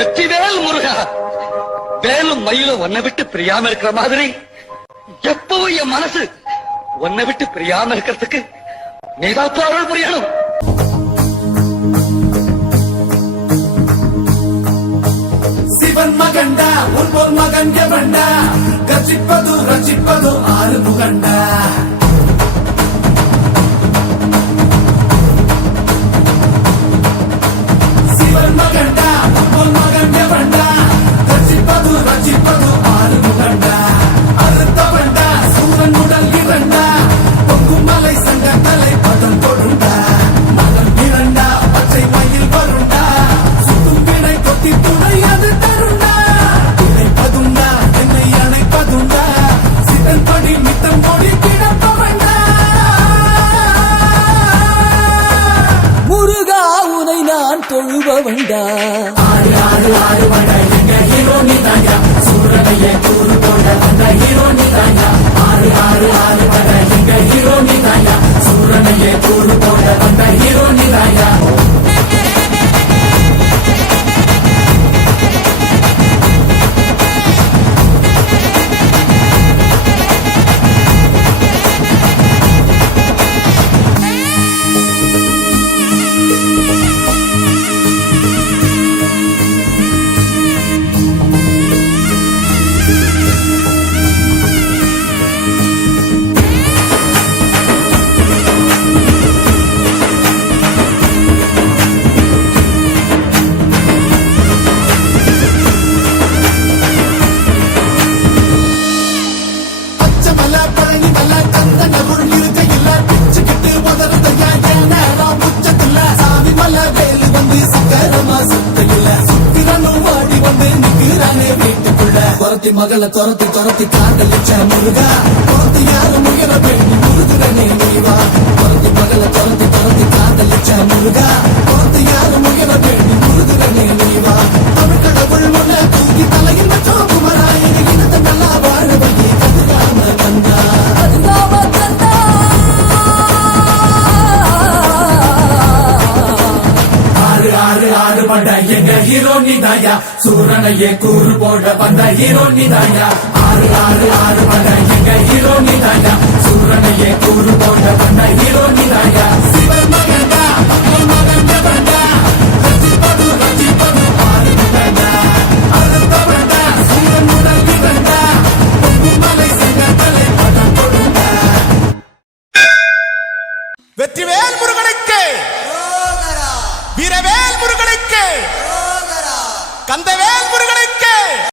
வெற்றிவேல் முருகா, வேலும் மயிலும் உன்னை விட்டு பிரியாம இருக்கிற மாதிரி எப்பவும் என் மனசு உன்னை விட்டு பிரியாம இருக்கிறதுக்கு நீதான் அருள் புரியணும். சிவன் மகண்டா உன் போல் மகன் எவண்டா, கச்சிப்பது ரசிப்பது ஆறு முகண்டா. சிவன் மகண்டா உன் போல் மகன் எவண்டா, கச்சிப்பது ரசிப்பது ஆறு முகண்டா. அறுத்தவண்டா சூரன் உடல் இரண்டா, பொங்கும் மலை சங்க தலை பதம் கொடுண்டா. மகன் இரண்டா பச்சை மயில் வருண்டா, சுத்தும் வினை கொத்தி துணை அது தருண்டா. இணைப்பதுண்டா என்னை அணைப்பதுண்டா, சித்தன் படி மித்தம் கொடி கிடப்பவண்டா. முருகா உனை நான் தொழுபவண்டா. ஆறு ஆறு ஆறு வண்டா எங்க ஹீரோ நீதாயா, சூரனையே கூறு போட வந்த ஹீரோ நீதாயா. ஆறு ஆறு ஆறு வண்டா எங்க ஹீரோ நீதாயா, சூரனையே கூறு போட வந்த ஹீரோ நீதாயா. பச்சமல பழனி மல கந்தன உள் இருக்கையில் பிச்சுக்கிட்டு உதறதையா என்ன நான் உச்சத்துல. சாமி மல வேலு வந்து சக்கரமா சுத்தையில, சுத்திரனும் வாடி வந்து நிக்கிறானே வீட்டுக்குள்ள. துரத்தி மகளை துரத்தி துரத்தி காதலிச்ச முருகா, துரத்தி யாரும் உயர வேண்டி முருகனே நீவா. துரத்தி மகளை துரத்தி துரத்தி காதலிச்ச முருகா, துரத்தி யாரும் உயர வேண்டி முருகனே நீவா. தமிழ் கடவுள் முன்ன தூக்கி தலையில் வச்சோம் குமரா, எங்க இனத்தை நல்லா வாழ வையே கதிராம கந்தா. அதுதாம கந்தா. ஆறு ஆறு ஆறு வந்த எங்க ஹீரோ நீதாயா, சூரனையே கூறு போட வந்த ஹீரோ நீதாயா. ஆறு ஆறு ஆறு வந்த எங்க ஹீரோ நீதாயா, சூரனையே கூறு போட வந்த ஹீரோ நீதாயா. சிவன் மகண்டா உன் மகன் எவண்டா, ரசிப்பது ரசிப்பது ஆறு முகண்டா. அறுத்தவண்டா சூரன் உடல் இரண்டா, பொங்கும் மலை சங்க தலை பதம் கொடுண்டா. வெற்றிவேல் முருகனுக்கு, வீரவேல் முருகனுக்கு, கந்தவேல் முருகனுக்கு.